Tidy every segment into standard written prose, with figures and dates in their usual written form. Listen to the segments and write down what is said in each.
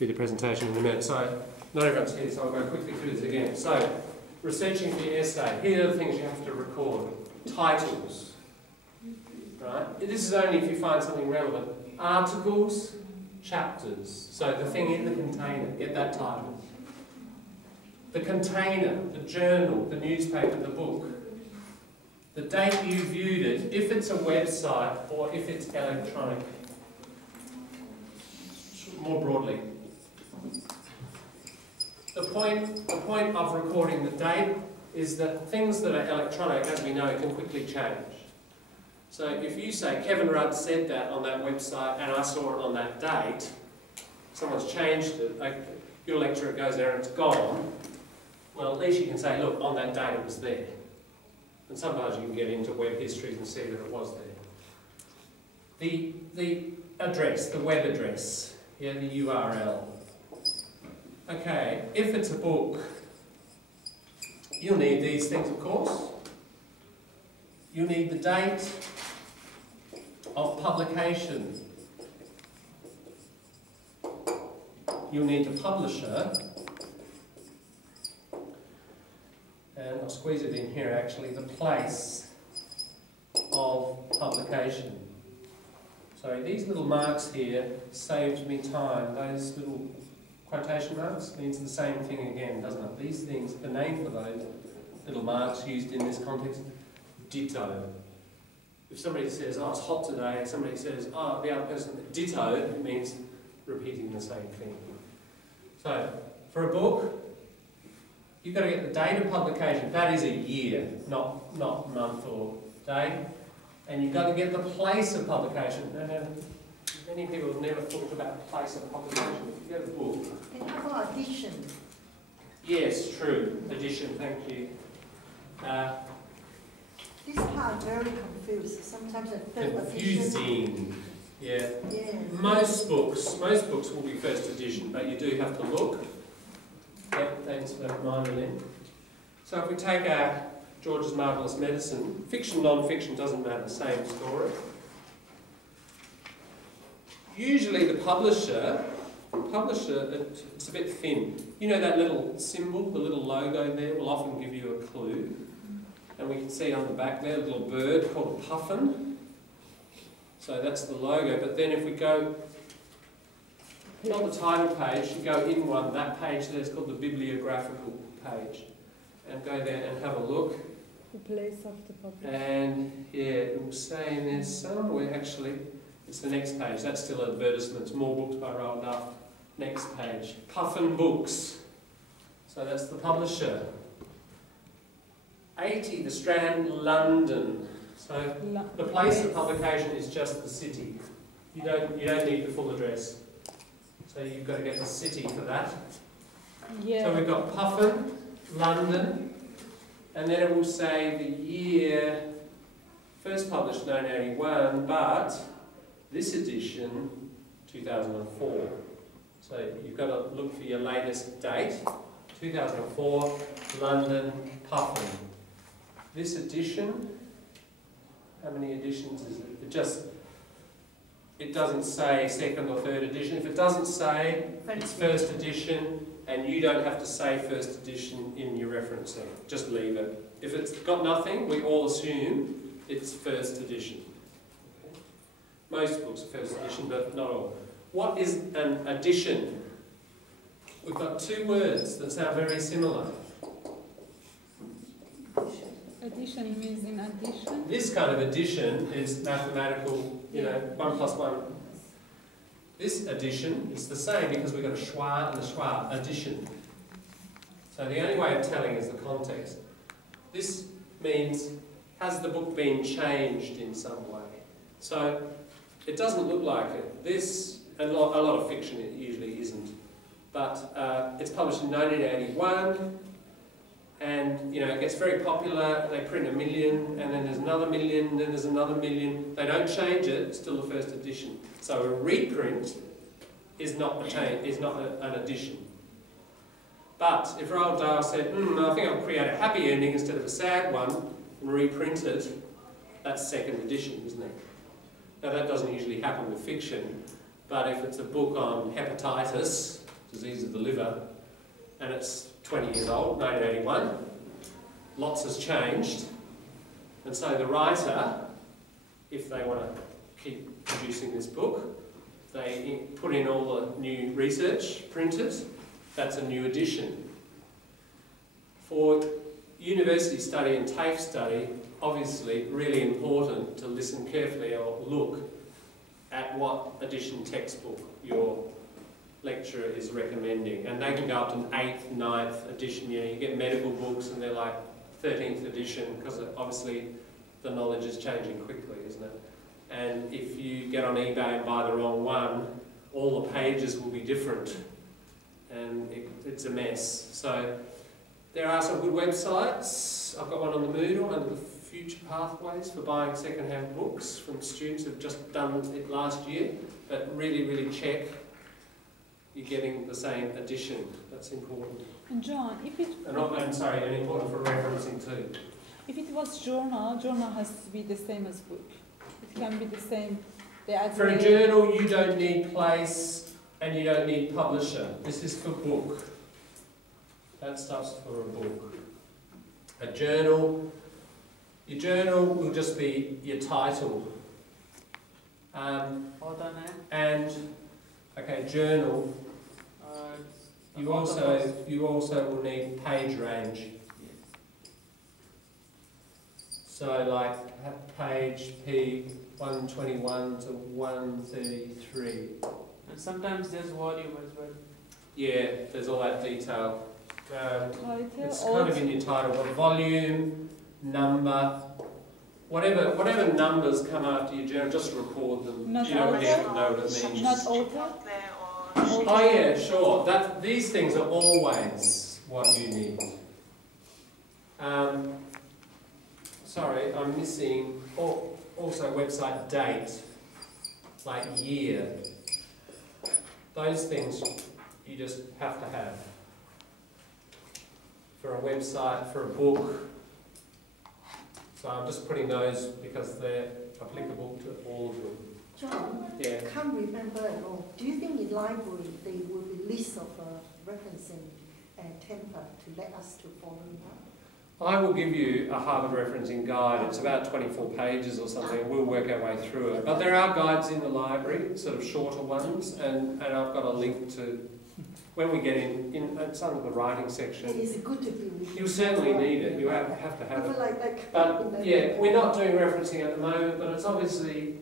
do the presentation in a minute. So, not everyone's here, so I'll go quickly through this again. So, researching for your essay. Here are the things you have to record. Titles. Right? This is only if you find something relevant. Articles, chapters. So the thing in the container, get that title. The container, the journal, the newspaper, the book. The date you viewed it, if it's a website or if it's electronic. More broadly. The point of recording the date is that things that are electronic, as we know, can quickly change. So if you say, Kevin Rudd said that on that website and I saw it on that date, someone's changed it, like your lecturer goes there and it's gone, well, at least you can say, look, on that date it was there. And sometimes you can get into web histories and see that it was there. The address, the web address, yeah, the URL. Okay, if it's a book, you'll need these things, of course. You'll need the date of publication. You'll need the publisher. And I'll squeeze it in here actually, the place of publication. So these little marks here saved me time. Those little quotation marks means the same thing again, doesn't it? These things, the name for those little marks used in this context, ditto. If somebody says, oh, it's hot today, somebody says, oh, the other person, ditto, it means repeating the same thing. So, for a book, you've got to get the date of publication. That is a year, not month or day. And you've got to get the place of publication. Now, many people have never thought about the place of publication. If you go to the book. And how about edition? Yes, true. Edition, thank you. This part very confused. Sometimes I think confusing. Yeah. Yeah. Most books will be first edition, but you do have to look. Yep, thanks for reminding me. So if we take our George's Marvellous Medicine, fiction, non-fiction, doesn't matter, same story. Usually the publisher, it's a bit thin. You know that little symbol, the little logo there, will often give you a clue. And we can see on the back there a little bird called a puffin. So that's the logo. But then if we go on the title page, you go in one, that page there is called the bibliographical page. And go there and have a look. The place of the publisher. And yeah, it will say in there somewhere, actually, it's the next page. That's still advertisements. More books by Roald Dahl. Next page. Puffin Books. So that's the publisher. 80, the Strand, London. So the place of publication is just the city. You don't need the full address. So you've got to get the city for that. Yeah. So we've got Puffin, London, and then it will say the year, first published 1981, but this edition, 2004. So you've got to look for your latest date, 2004, London, Puffin. This edition, how many editions is it? It doesn't say second or third edition. If it doesn't say, it's first edition, and you don't have to say first edition in your referencing. Just leave it. If it's got nothing, we all assume it's first edition. Okay. Most books are first edition, but not all. What is an addition? We've got two words that sound very similar. Addition means in addition? This kind of addition is mathematical, 1 plus 1. This addition is the same because we've got a schwa and a schwa, addition. So the only way of telling is the context. This means, has the book been changed in some way? So it doesn't look like it. This, a lot of fiction it usually isn't. But it's published in 1981. And it gets very popular, they print 1 million, and then there's another 1 million, and then there's another 1 million. They don't change it, it's still the first edition. So a reprint is not a change, is not an addition. But if Roald Dahl said, I think I'll create a happy ending instead of a sad one, and reprint it, that's second edition, isn't it? Now that doesn't usually happen with fiction, but if it's a book on hepatitis, disease of the liver, and it's 20 years old, 1981. Lots has changed, and so the writer, if they want to keep producing this book, they put in all the new research printed. That's a new edition. For university study and TAFE study, obviously really important to listen carefully or look at what edition textbook your lecturer is recommending. And they can go up to an 8th, 9th edition. You know, you get medical books and they're like 13th edition, because obviously the knowledge is changing quickly, isn't it? And if you get on eBay and buy the wrong one, all the pages will be different, and it's a mess. So there are some good websites. I've got one on the Moodle under the Future Pathways for buying second-hand books from students who've just done it last year. But really, really check you're getting the same edition. That's important. And John, if it... And important for referencing too. If it was journal has to be the same as book. It can be the same. For a journal, you don't need place and you don't need publisher. This is for book. That stuff's for a book. A journal, your journal will just be your title. Journal. You also will need page range. So like page P 121 to 133. And sometimes there's volume as well. Yeah, there's all that detail. It's title, kind of in your title, but volume, number, whatever numbers come after your journal, just record them. Not you don't really have to know what it means. Not author? Oh yeah, sure. These things are always what you need. Sorry, I'm missing also website date, like year. Those things you just have to have. For a website, for a book. So I'm just putting those because they're applicable to all of them. John, Yeah. I can't remember at all. Do you think in library they will be list of referencing template to let us to follow that? I will give you a Harvard referencing guide. It's about 24 pages or something. We'll work our way through it. But there are guides in the library, sort of shorter ones, and I've got a link to, when we get in it's under the writing section. It is good to be. You certainly need it. You have to have it. Like But yeah, we're not doing referencing at the moment, but it's obviously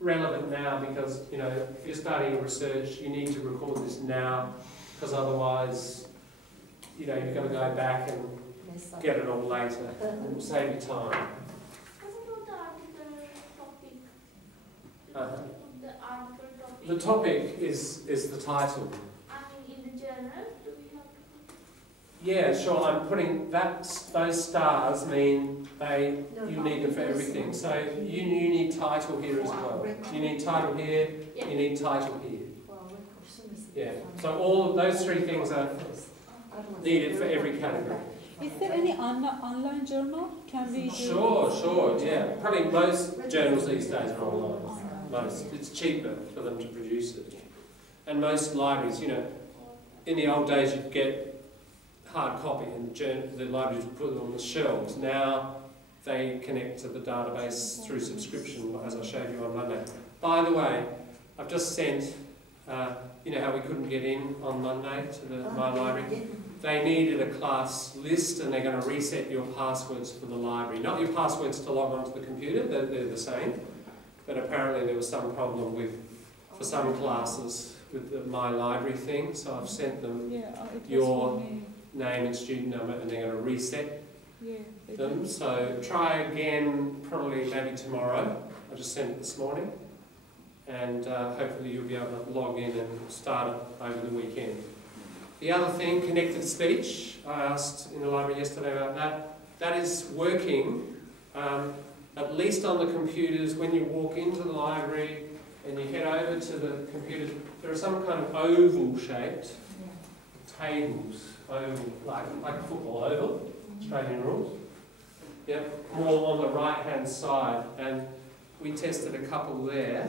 relevant now because, you know, if you're starting research, you need to record this now, because otherwise, you know, you're going to go back and get it all later. It will save you time. The article topic. The topic is the title. I mean, in the journal, do we have to? Yeah, sure. I'm putting those stars mean you need them for everything. So you need title here as well. You need title here. Yeah. You need title here. Yeah. Yeah. So all of those three things are needed for every category. Is there any online journal? Can we do Sure, yeah. Probably most journals these days are online. Most. It's cheaper for them to produce it. And most libraries, you know, in the old days you'd get hard copy and the libraries would put them on the shelves. Now they connect to the database through subscription, as I showed you on Monday. By the way, I've just sent, you know how we couldn't get in on Monday to my library? They needed a class list and they're going to reset your passwords for the library. Not your passwords to log onto the computer, they're the same. But apparently there was some problem for some classes with the My Library thing, so I've sent them your name and student number and they're going to reset them. So try again probably maybe tomorrow. I just sent it this morning. And hopefully you'll be able to log in and start it over the weekend. The other thing, connected speech, I asked in the library yesterday about that. That is working, at least on the computers. When you walk into the library and you head over to the computers, there are some kind of oval-shaped tables, oval, like a football oval, Australian rules. Yep, more on the right-hand side. And we tested a couple there,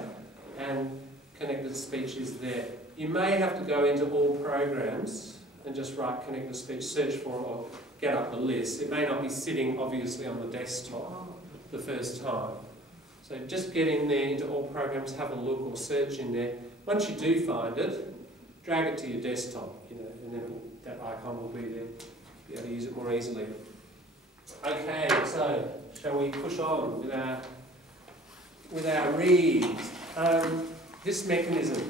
and connected speech is there. You may have to go into all programs and just write connected speech, search for it, or get up the list. It may not be sitting obviously on the desktop the first time. So just get in there into all programs, have a look or search in there. Once you do find it, drag it to your desktop, and then that icon will be there. Be able to use it more easily. Okay, so shall we push on with our read? This mechanism.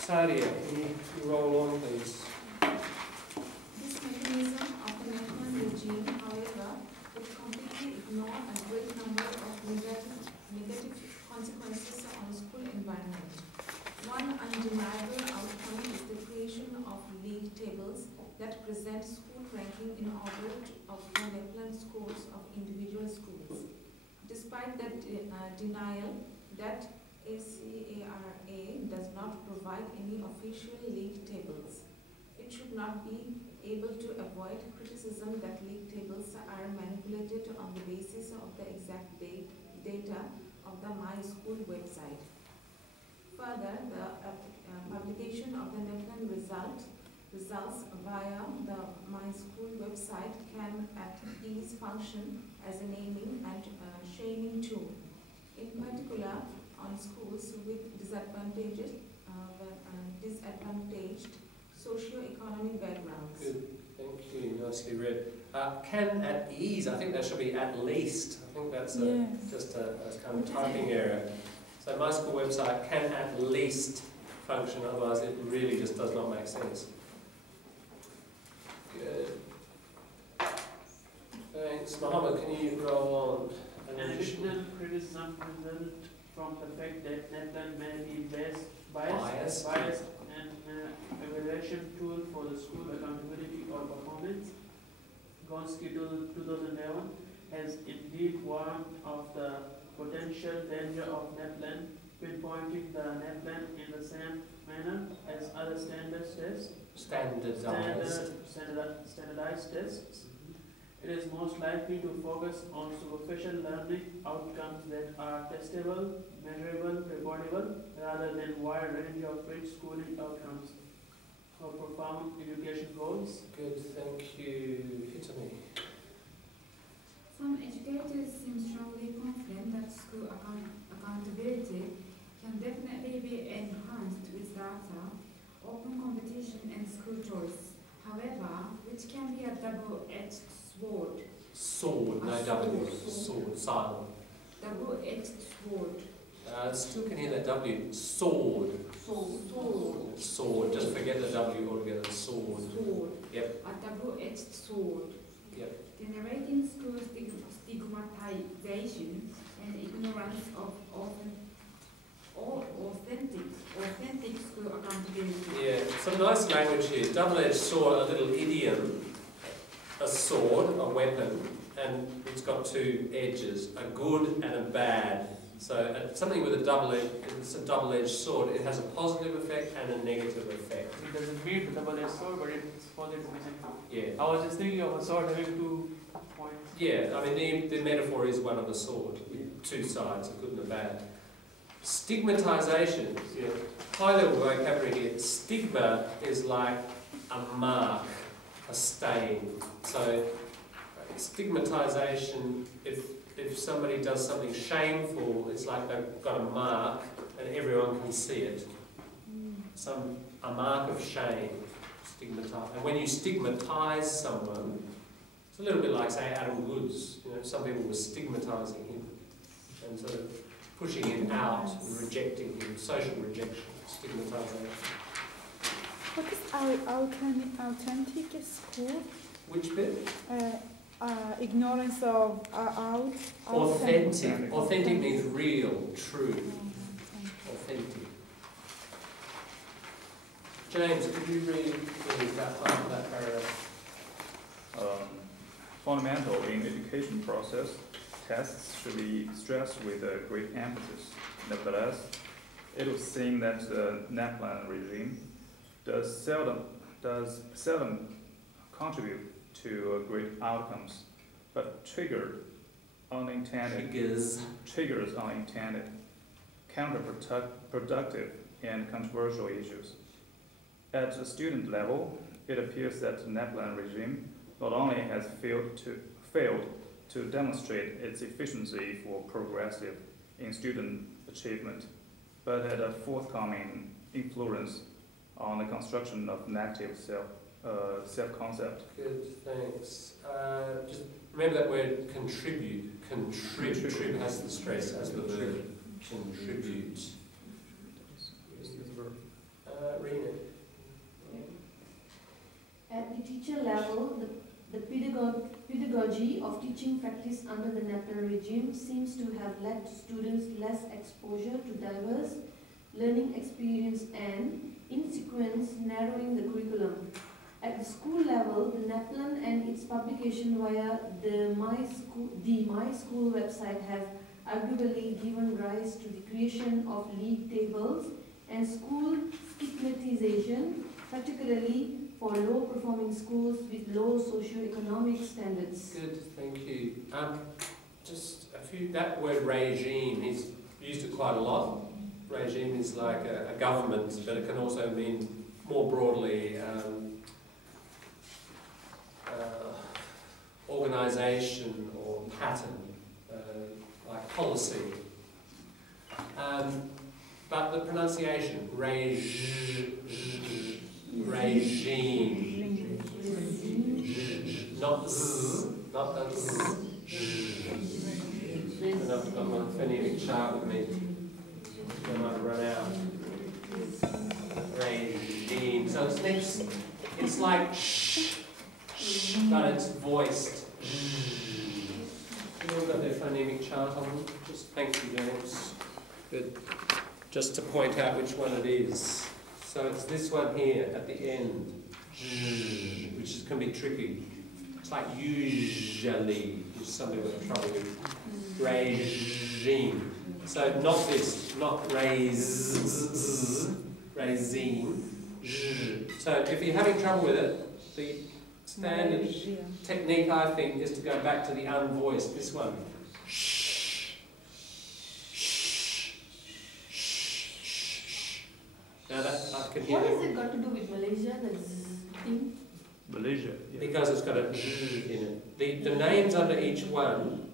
Sadia, can you roll on, please? This mechanism of the Netman regime, however, would completely ignore a great number of negative consequences on the school environment. One undeniable outcome is the creation of league tables that present school ranking in order of the Netman scores of individual schools. Despite that denial, that ACARA does not provide any official league tables. It should not be able to avoid criticism that league tables are manipulated on the basis of the exact data of the My School website. Further, the publication of the Netman results via the My School website can at ease function as a naming and shaming tool. In particular, on schools with disadvantaged socio-economic backgrounds. Good, thank you, nicely read. Can at ease, I think that should be at least. I think that's just a kind of typing error. So My School website can at least function, otherwise it really just does not make sense. Good. Thanks. Mohammed, can you roll on? An additional criticism result from the fact that Netman may be biased and evaluation tool for the school accountability or performance. Gonski 2011 has indeed warned of the potential danger of Netman, pinpointing the Netman in the same manner as other standardized tests. It is most likely to focus on superficial learning outcomes that are testable, measurable, reportable, rather than wide range of rich schooling outcomes for profound education goals. Good, thank you. Hitami. Some educators seem strongly confident that school accountability can definitely be enhanced with data, open competition, and school choice. However, which can be a double-edged sword. Sword, no W. Sword, silent. Double-edged sword. Still can hear that W. Sword. Sword. Sword. Just forget the W altogether. Sword. Sword. Yep. A double-edged sword. Yep. Generating school stigmatization and ignorance of authentic school accountability. Yeah, some nice language here. Double-edged sword, a little idiom. A sword, a weapon, and it's got two edges, a good and a bad. So something with a double-edged sword, it has a positive effect and a negative effect. It doesn't mean the double-edged sword, but it's positive. Yeah. I was just thinking of a sword having 2 points. Yeah, I mean the metaphor is one of a sword with two sides, a good and a bad. Stigmatization, high-level vocabulary here. Stigma is like a mark, a stain. So stigmatization, if somebody does something shameful, it's like they've got a mark and everyone can see it. A mark of shame, stigmatize. And when you stigmatize someone, it's a little bit like, say, Adam Goods. Some people were stigmatizing him and sort of pushing him out and rejecting him, social rejection, stigmatization. What is authentic school? Which bit? Ignorance of Authentic. Authentic means real, true. Authentic. James, could you read that part of that paragraph? Fundamental in education process, tests should be stressed with a great emphasis. Nevertheless, it would seem that the NAPLAN regime does seldom contribute to great outcomes, but triggered unintended triggers unintended, counterproductive, and controversial issues. At the student level, it appears that the NAPLAN regime not only has failed to demonstrate its efficiency for progressive in student achievement, but had a forthcoming influence on the construction of negative self-concept. Good, thanks. Just remember that word contribute. Contribute has the stress as the verb. Contribute. Rena. At the teacher level, the pedagogy of teaching practice under the NAPLAN regime seems to have led students less exposure to diverse learning experience and, in sequence, narrowing the curriculum. At the school level, the NAPLAN and its publication via the My School website have arguably given rise to the creation of league tables and school stigmatization, particularly for low-performing schools with low socio-economic standards. Good, thank you. Just a few, that word regime, he's used it quite a lot. Regime is like a government, but it can also mean more broadly organisation or pattern, like policy. But the pronunciation, regime, not z, not the z. And I've got my phonetic chart with me. I might run out. Regime. So it's next. It's like sh, but it's voiced. Anyone got their phonemic chart on them? Just thank you, James. Good. Just to point out which one it is. So it's this one here at the end, which can be tricky. It's like usually, which some people have trouble with. Regime. So not this, not regime. So if you're having trouble with it, the standard technique, I think, is to go back to the unvoiced, this one. Now that I can hear. What has it got to do with Malaysia, the thing? Malaysia. Yeah. Because it's got a in it. The names under each one,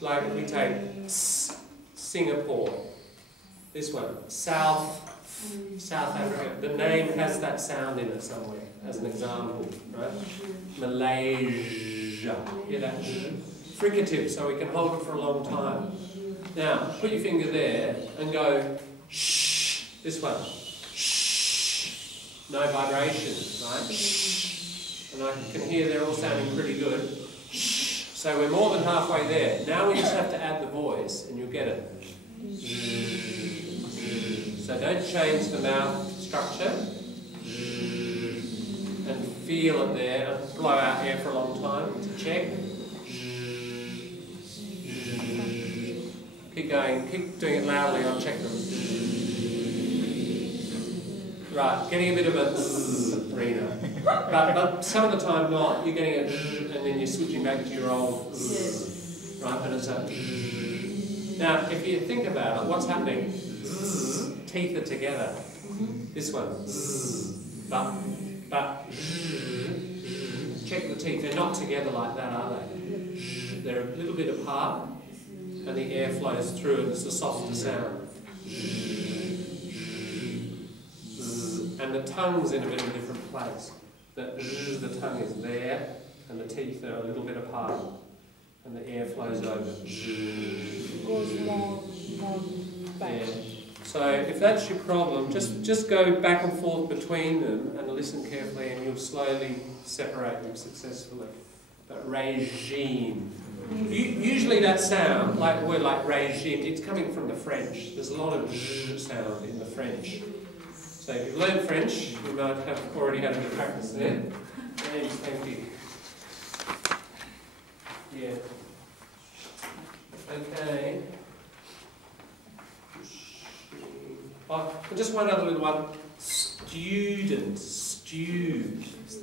like if we take Singapore, this one, South Africa, the name has that sound in it somewhere, as an example, right? Malaysia, hear that? Fricative, so we can hold it for a long time. Now, put your finger there and go, shh, this one. No vibration, right? And I can hear they're all sounding pretty good. So we're more than halfway there. Now we just have to add the voice and you'll get it. So don't change the mouth structure. And feel it there and blow out air for a long time to check. Keep going, keep doing it loudly, I'll check them. Right, getting a bit of a zzz, Rena. But some of the time not, you're getting a zzz, and then you're switching back to your old zzz. Right, and it's a zzz. Now, if you think about it, what's happening? Zzz, teeth are together. This one, zzz, but zzz, check the teeth, they're not together like that, are they? They're a little bit apart, and the air flows through, and it's a softer sound. And the tongue's in a bit of a different place. The tongue is there, and the teeth are a little bit apart, and the air flows over. Goes more back. Yeah. So if that's your problem, just go back and forth between them and listen carefully, and you'll slowly separate them successfully. But regime. Usually that sound, like a word like regime, it's coming from the French. There's a lot of sound in the French. So if you've learned French, you might have already had a bit of practice there. Thanks, thank you. Yeah. Okay. Oh, and just one other little one. Student.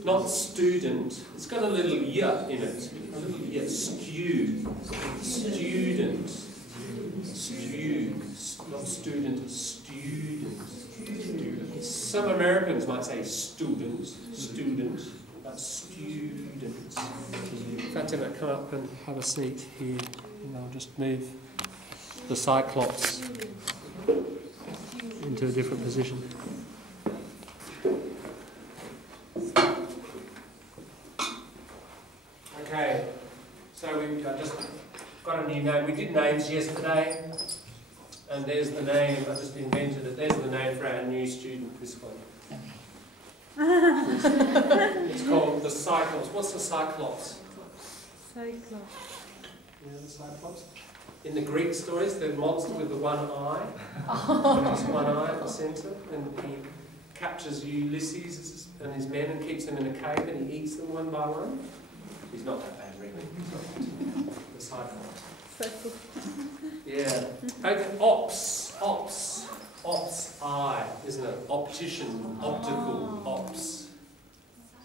not student. It's got a little y in it. A little y. Student. Not student. Student. Some Americans might say student, but students. Fatima, come up and have a seat here, and I'll just move the cyclops into a different position. Okay, so we've just got a new name. We did names yesterday, and there's the name. I just invented it. There's the name for our new student this one. It's called the Cyclops. What's the Cyclops? Cyclops. You know the Cyclops? In the Greek stories, the monster with the one eye. Just one eye at the centre, and he captures Ulysses and his men and keeps them in a cave, and he eats them one by one. He's not that bad, really. The Cyclops. Yeah. Okay, ops, eye, isn't it? Optician, optical, ops.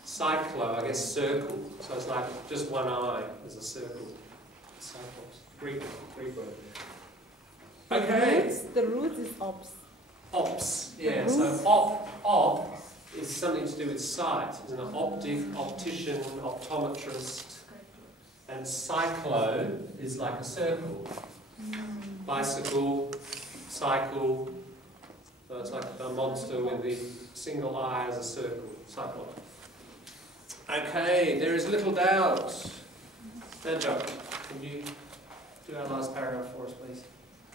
Cyclo, I guess circle. So it's like just one eye as a circle. Cyclops. Greek word. Okay. The root is ops. Ops, yeah. So op is something to do with sight. Isn't it? Optic, optician, optometrist. And cyclo is like a circle. Bicycle, cycle. So it's like a monster with the single eye as a circle. Cyclops. Okay, there is little doubt. Hedging, can you do our last paragraph for us, please?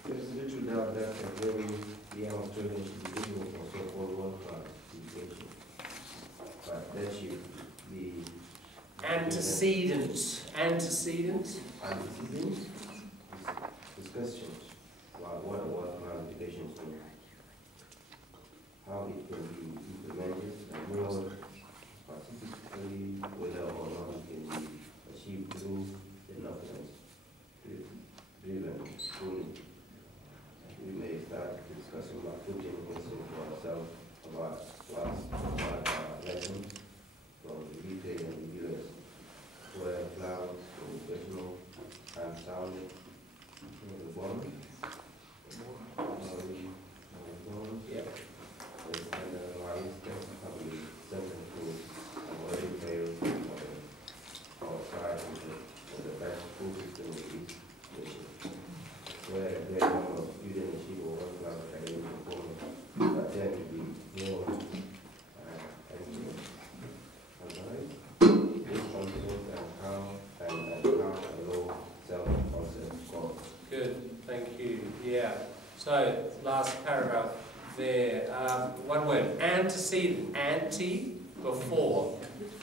There's little doubt that a very young student should be able for so-called world-class education. But that should be antecedent. Antecedent is questions. What a world-class education is mean? How it can be implemented, and more specifically whether or not it can be achieved through driven schooling. We may start discussing about putting questions to ourselves about last lessons from the UK and the US, where clouds, professional, and sounding, the bond. Yeah. Good, thank you. Yeah. So, last paragraph there. One word, antecedent. Ante, before.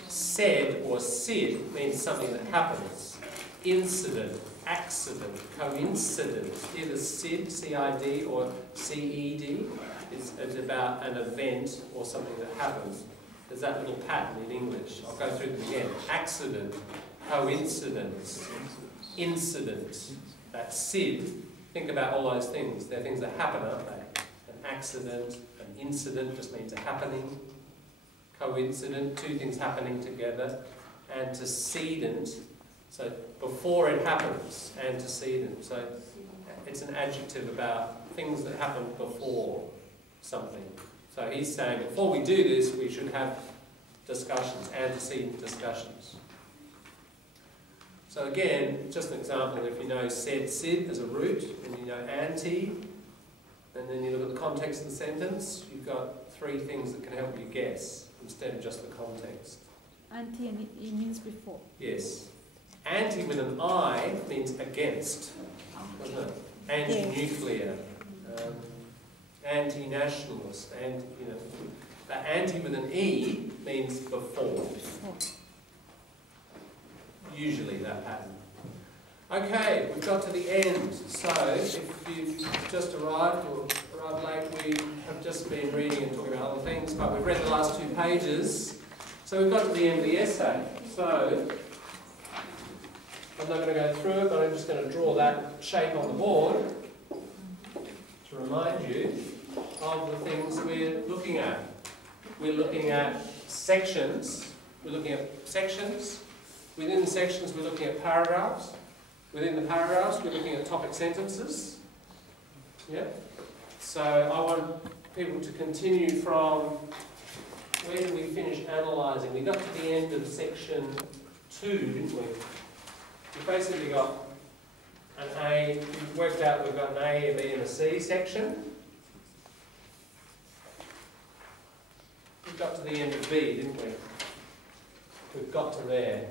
Said or sid means something that happens. Incident, accident, coincident. Either sid, C-I-D, or C-E-D. It's about an event or something that happens. There's that little pattern in English. I'll go through them again. Accident, coincidence, incident. That's sid. Think about all those things. They're things that happen, aren't they? An accident, an incident just means a happening. Coincident, two things happening together. Antecedent, so before it happens, antecedent. So it's an adjective about things that happen before something. So he's saying before we do this, we should have discussions, antecedent discussions. So again, just an example, if you know said, sid as a root, and you know ante, and then you look at the context of the sentence, you've got three things that can help you guess, instead of just the context. Ante and it means before. Yes. Anti with an I means against, doesn't it? Anti-nuclear, anti-nationalist, and you know. But anti with an E means before. Usually that pattern. Okay, we've got to the end. So if you've just arrived or arrived late, we have just been reading and talking about other things, but we've read the last 2 pages. So we've got to the end of the essay. So I'm not going to go through it, but I'm just going to draw that shape on the board to remind you of the things we're looking at. We're looking at sections, we're looking at sections. Within the sections, we're looking at paragraphs. Within the paragraphs, we're looking at topic sentences. Yeah? So I want people to continue from, where did we finish analysing? We got to the end of section 2, didn't we? We've basically got an A, we've worked out we've got an A, a B and a C section. We got to the end of B, didn't we? We've got to there.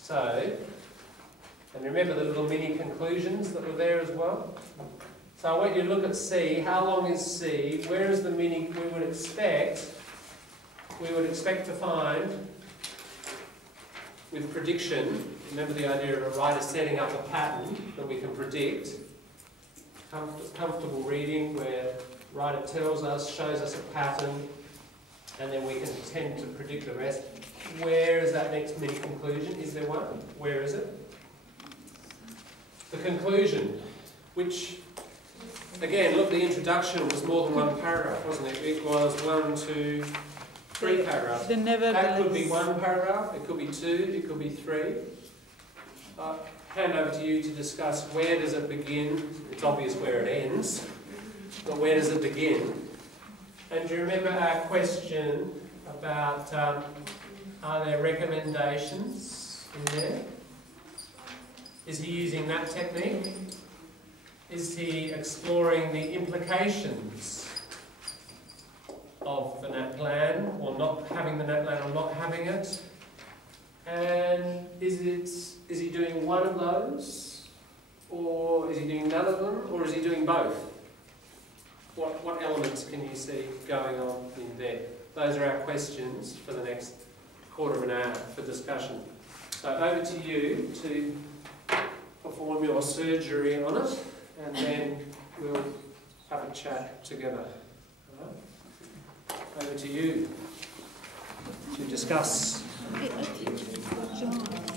So, and remember the little mini conclusions that were there as well? So I want you to look at C. How long is C? Where is the mini? We would expect to find, with prediction, remember the idea of a writer setting up a pattern that we can predict. Comfortable reading where writer tells us, shows us a pattern, and then we can tend to predict the rest. Where is that next mini conclusion? Is there one? Where is it? The conclusion, which, again, look, the introduction was more than one paragraph, wasn't it? It was 1, 2, 3 paragraphs. That could be 1 paragraph, it could be 2, it could be 3. Hand over to you to discuss where does it begin. It's obvious where it ends, but where does it begin? And do you remember our question about are there recommendations in there? Is he using that technique? Is he exploring the implications of the NAT plan, or not having the NAT plan, or not having it? And is he doing one of those, or is he doing none of them, or is he doing both? What elements can you see going on in there? Those are our questions for the next quarter of an hour for discussion. So over to you to perform your surgery on it, and then we'll have a chat together. All right? Over to you to discuss. John.